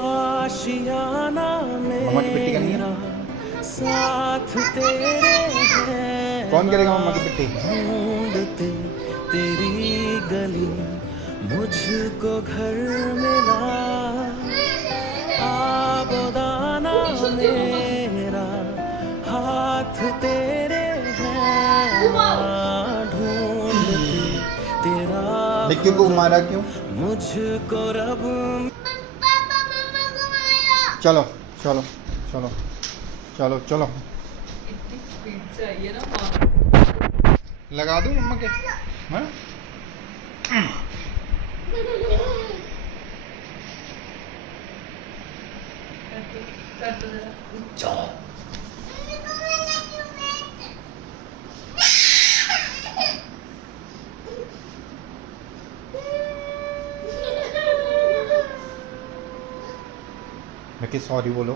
आशियाना मम्मा की पिट्टी करनी है। मेरा साथ तेरे है कौन करेगा मम्मा की पिट्टी? ढूंढते तेरी गली मुझको घर मिला आबोदाना मेरा हाथ तेरे है ढूंढते तेरा निक्की को मारा क्यों? मुझको रब चलो चलो चलो चलो चलो। इतनी स्पीड से आई है ना माँ। लगा दूँ मम्मा के? हाँ? कर दो जरा। निक्की सॉरी बोलो।